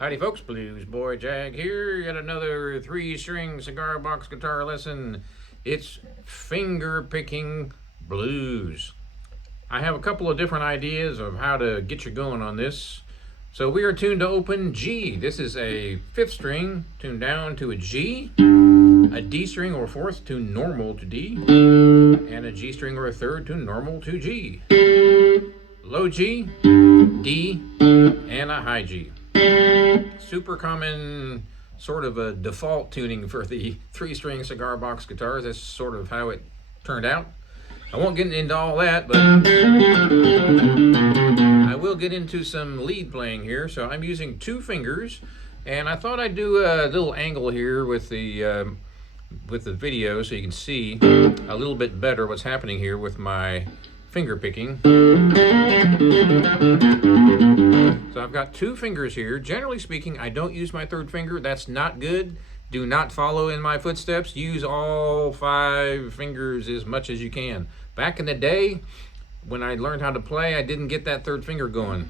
Howdy folks, Bluesboyjag here, yet another 3-string cigar box guitar lesson. It's finger picking blues. I have a couple of different ideas of how to get you going on this. So we are tuned to open G. This is a 5th string tuned down to a G, a D string or 4th tuned normal to D, and a G string or a 3rd tuned normal to G. Low G, D, and a high G. Super common, sort of a default tuning for the 3-string cigar box guitars. That's sort of how it turned out. I won't get into all that, but I will get into some lead playing here. So I'm using 2 fingers, and I thought I'd do a little angle here with the video so you can see a little bit better what's happening here with my finger picking. So I've got 2 fingers here. Generally speaking, I don't use my 3rd finger. That's not good. Do not follow in my footsteps. Use all 5 fingers as much as you can. Back in the day, when I learned how to play, I didn't get that 3rd finger going.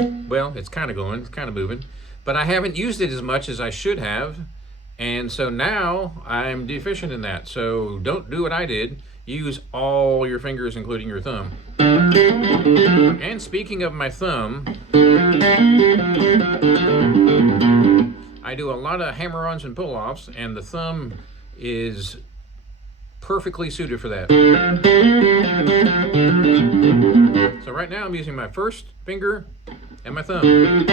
Well, it's kind of going, it's kind of moving, but I haven't used it as much as I should have, and so now I'm deficient in that. So don't do what I did. Use all your fingers, including your thumb. And speaking of my thumb, I do a lot of hammer-ons and pull-offs, and the thumb is perfectly suited for that. So right now I'm using my 1st finger and my thumb.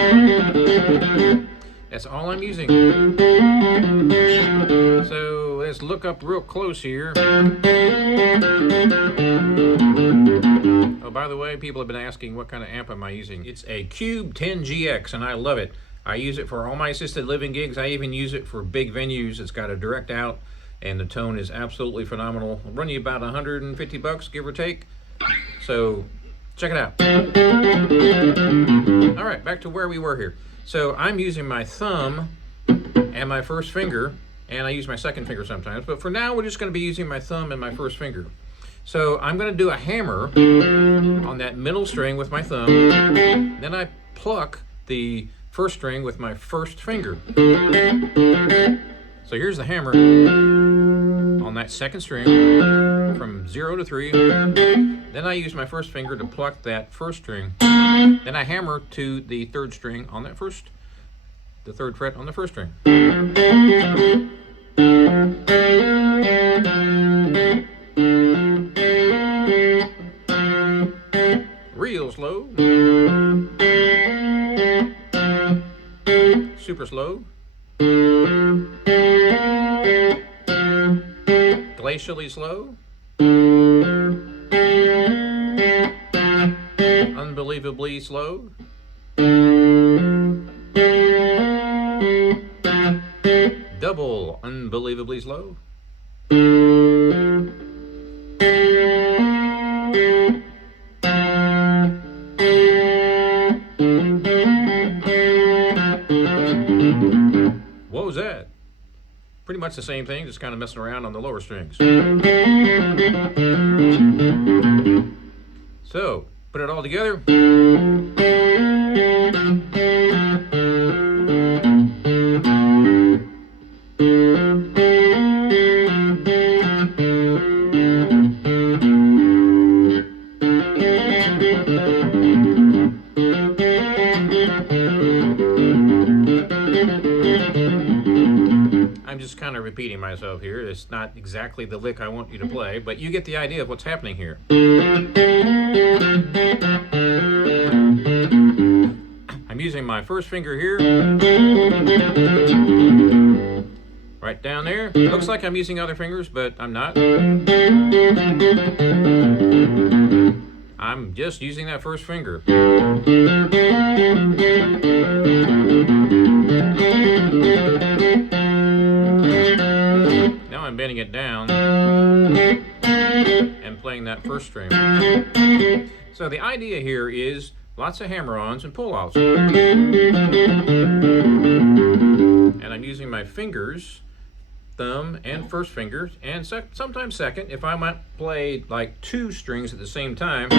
That's all I'm using. So let's look up real close here. Oh, by the way, people have been asking what kind of amp am I using. It's a Cube 10GX, and I love it. I use it for all my assisted living gigs. I even use it for big venues. It's got a direct out, and the tone is absolutely phenomenal. It'll run you about 150 bucks, give or take. So check it out. All right, back to where we were here. So I'm using my thumb and my 1st finger, and I use my 2nd finger sometimes, but for now we're just going to be using my thumb and my 1st finger. So I'm going to do a hammer on that middle string with my thumb, then I pluck the 1st string with my 1st finger. So here's the hammer on that 2nd string from 0 to 3. Then I use my 1st finger to pluck that 1st string. Then I hammer to the 3rd string on that the 3rd fret on the 1st string. Real slow. Super slow. Glacially slow. Unbelievably slow. Double unbelievably slow. What was that? Pretty much the same thing, just kind of messing around on the lower strings. So, put it all together. I'm just kind of repeating myself here. It's not exactly the lick I want you to play, but you get the idea of what's happening here. I'm using my 1st finger here, right down there. Looks like I'm using other fingers, but I'm not. I'm just using that 1st finger. Now I'm bending it down and playing that 1st string. So the idea here is lots of hammer-ons and pull-offs. And I'm using my fingers, thumb and 1st fingers, and sometimes 2nd if I might play like 2 strings at the same time.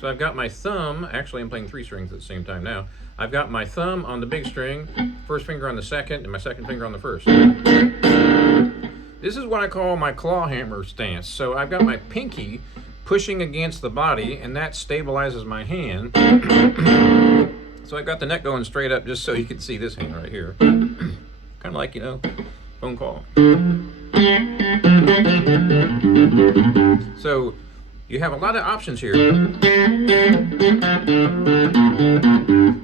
So I've got my thumb, actually I'm playing 3 strings at the same time now. I've got my thumb on the big string, first finger on the second, and my second finger on the first. This is what I call my clawhammer stance. So I've got my pinky pushing against the body, and that stabilizes my hand. So I've got the neck going straight up just so you can see this hand right here. Kind of like, you know, phone call. So you have a lot of options here.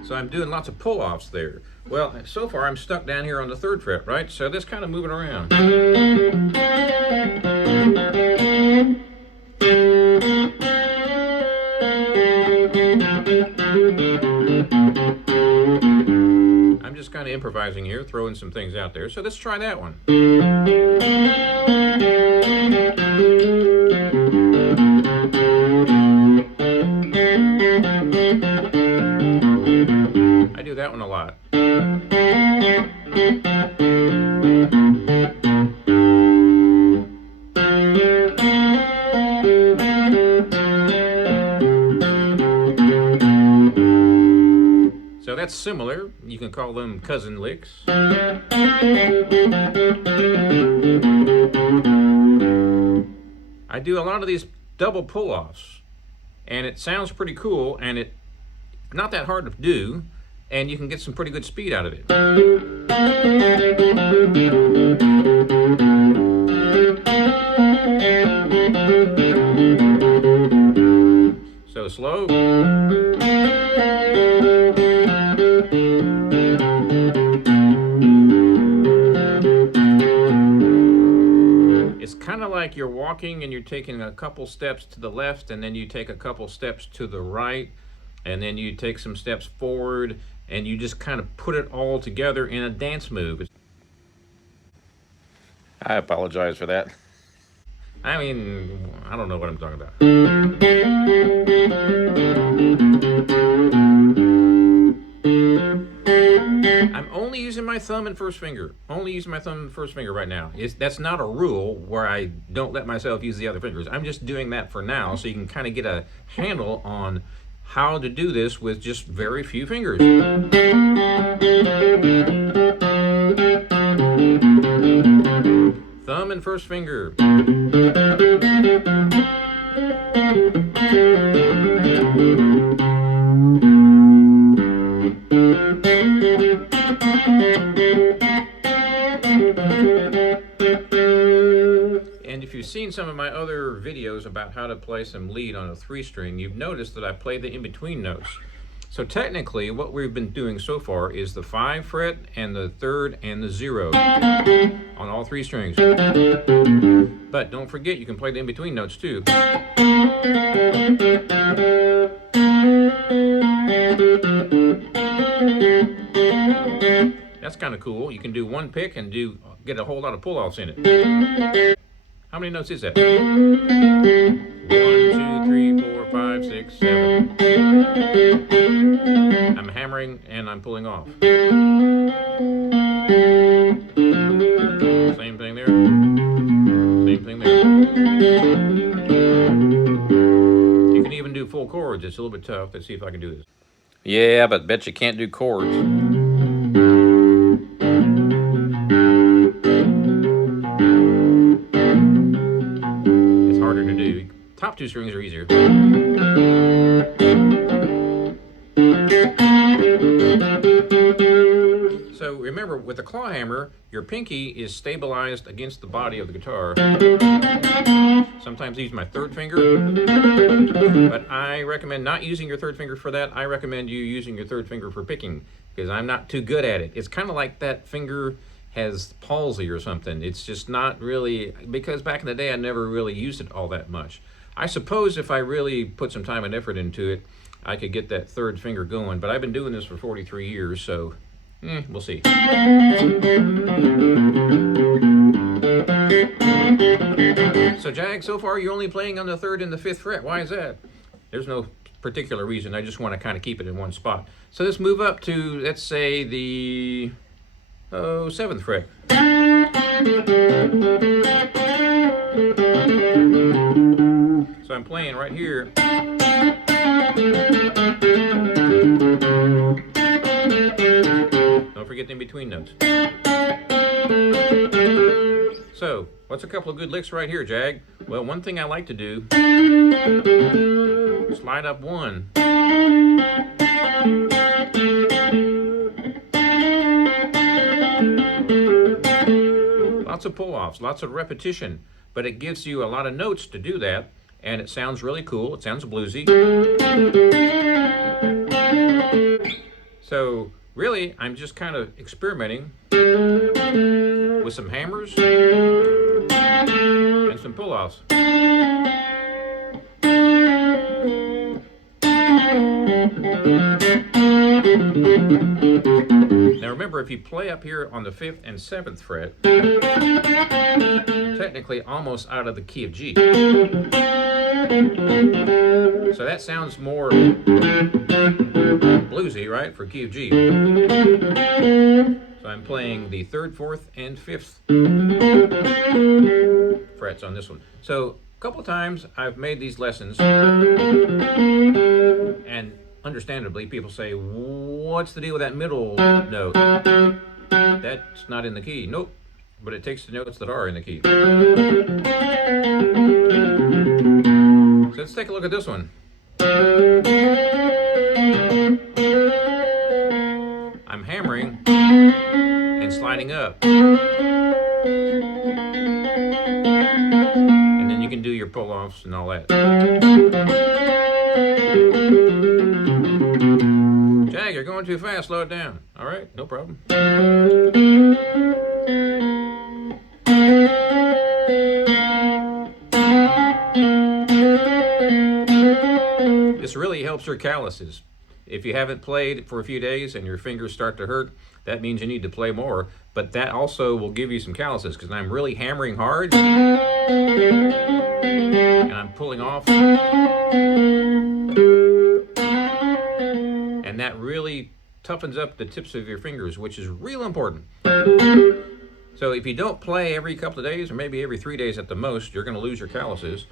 So I'm doing lots of pull-offs there. Well, so far I'm stuck down here on the 3rd fret, right? So this kind of moving around. I'm just kind of improvising here, throwing some things out there. So let's try that one. I do that one a lot. So that's similar. You can call them cousin licks. I do a lot of these double pull-offs, and it sounds pretty cool, and it's not that hard to do, and you can get some pretty good speed out of it. So slow. It's kind of like you're walking and you're taking a couple steps to the left, and then you take a couple steps to the right, and then you take some steps forward, and you just kind of put it all together in a dance move. I apologize for that. I mean, I don't know what I'm talking about. I'm only using my thumb and first finger. Only using my thumb and first finger right now. That's not a rule where I don't let myself use the other fingers. I'm just doing that for now, so you can kind of get a handle on how to do this with just very few fingers. Thumb and first finger. And if you've seen some of my other videos about how to play some lead on a 3-string, you've noticed that I play the in-between notes. So technically, what we've been doing so far is the 5 fret and the 3rd and the 0 on all 3 strings. But don't forget, you can play the in-between notes too. That's kind of cool. You can do one pick and get a whole lot of pull-offs in it. How many notes is that? 1, 2, 3, 4, 5, 6, 7. I'm hammering and I'm pulling off. Same thing there. Same thing there. You can even do full chords. It's a little bit tough. Let's see if I can do this. Yeah, but bet you can't do chords. It's harder to do. Top 2 strings are easier. So remember, with the clawhammer, your pinky is stabilized against the body of the guitar. Sometimes I use my 3rd finger, but I recommend not using your 3rd finger for that. I recommend you using your 3rd finger for picking, because I'm not too good at it. It's kind of like that finger has palsy or something. It's just not really, because back in the day I never really used it all that much. I suppose if I really put some time and effort into it, I could get that 3rd finger going, but I've been doing this for 43 years, so we'll see. So Jag, so far you're only playing on the 3rd and the 5th fret. Why is that? There's no particular reason. I just want to kind of keep it in one spot. So let's move up to, let's say, the 7th fret. So I'm playing right here. don't forget the in-between notes. So, what's a couple of good licks right here, Jag? Well, one thing I like to do, slide up one. Lots of pull-offs, lots of repetition, but it gives you a lot of notes to do that, and it sounds really cool. It sounds bluesy. So, really, I'm just kind of experimenting with some hammers and some pull-offs. Now remember, if you play up here on the 5th and 7th fret, you're technically almost out of the key of G. So that sounds more bluesy, right, for key of G. So I'm playing the 3rd, 4th, and 5th frets on this one. So a couple of times I've made these lessons, and understandably people say, what's the deal with that middle note? That's not in the key. Nope, but it takes the notes that are in the key. So let's take a look at this one. I'm hammering and sliding up. And then you can do your pull-offs and all that. Jag, you're going too fast, slow it down. All right, no problem. This really helps your calluses. If you haven't played for a few days and your fingers start to hurt, that means you need to play more. But that also will give you some calluses, because I'm really hammering hard and I'm pulling off. And that really toughens up the tips of your fingers, which is real important. So if you don't play every couple of days, or maybe every 3 days at the most, you're going to lose your calluses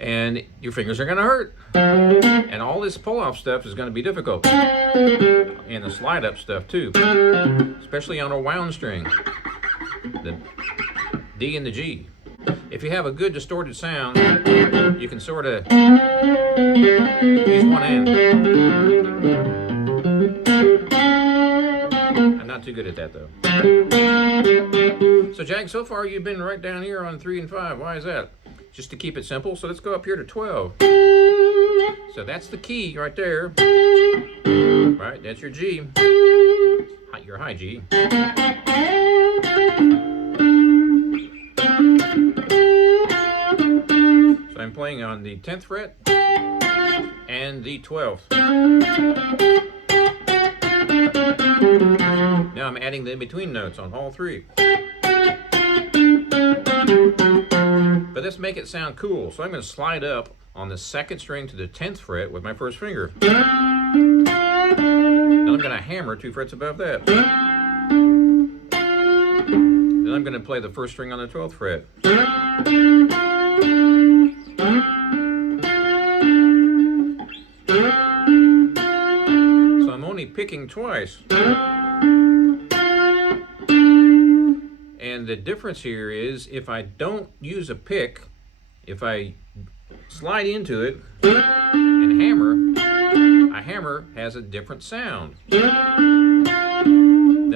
and your fingers are going to hurt. And all this pull-off stuff is going to be difficult. And the slide-up stuff too, especially on a wound string, the D and the G. If you have a good distorted sound, you can sort of use one hand. I'm not too good at that though. So Jag, so far you've been right down here on 3 and 5. Why is that? Just to keep it simple. So let's go up here to 12. So that's the key right there. Right, that's your G. Your high G. So I'm playing on the 10th fret and the 12th. Now I'm adding the in-between notes on all three. But let's make it sound cool. So I'm going to slide up on the 2nd string to the 10th fret with my 1st finger. Then I'm going to hammer 2 frets above that. Then I'm going to play the 1st string on the 12th fret. So I'm only picking twice. And the difference here is, if I don't use a pick, if I slide into it and hammer, a hammer has a different sound than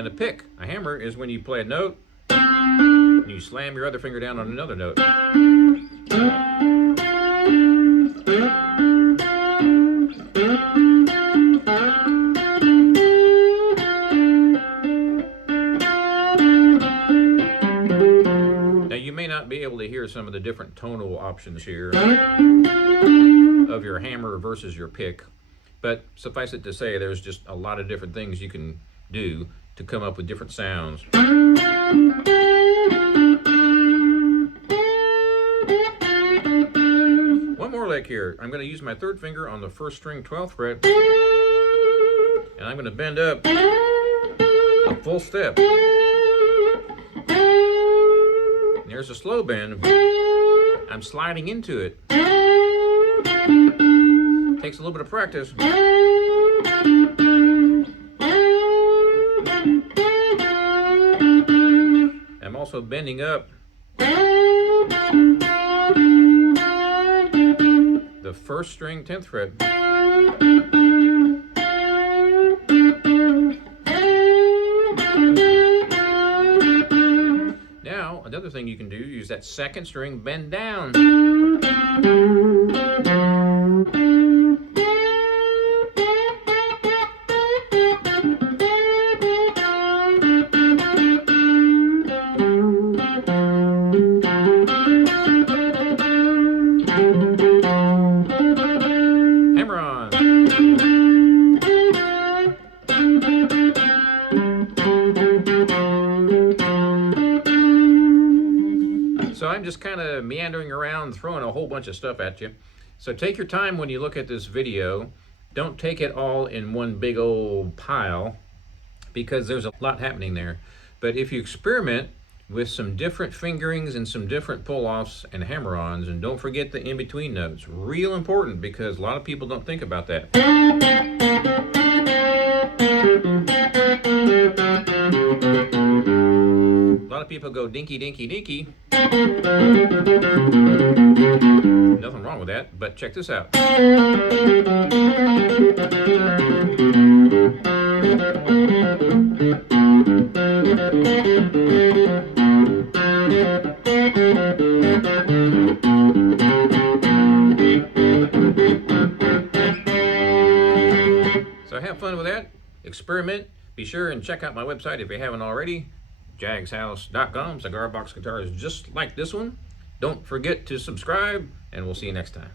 a pick. A hammer is when you play a note and you slam your other finger down on another note. Be able to hear some of the different tonal options here of your hammer versus your pick, but suffice it to say, there's just a lot of different things you can do to come up with different sounds. One more lick here. I'm going to use my 3rd finger on the 1st string 12th fret, and I'm going to bend up a full step. There's a slow bend. I'm sliding into it. Takes a little bit of practice. also bending up the first string 10th fret. Now, another thing you can do, use that second string, bend down. Hammer on. So I'm just kind of meandering around, throwing a whole bunch of stuff at you. So take your time when you look at this video. Don't take it all in one big old pile, because there's a lot happening there. But if you experiment with some different fingerings and some different pull-offs and hammer-ons, and don't forget the in-between notes. Real important, because a lot of people don't think about that. A lot of people go dinky, dinky, dinky. Nothing wrong with that, but check this out. So have fun with that, experiment. Be sure and check out my website if you haven't already, jagshouse.com. Cigar box guitars just like this one. Don't forget to subscribe, and we'll see you next time.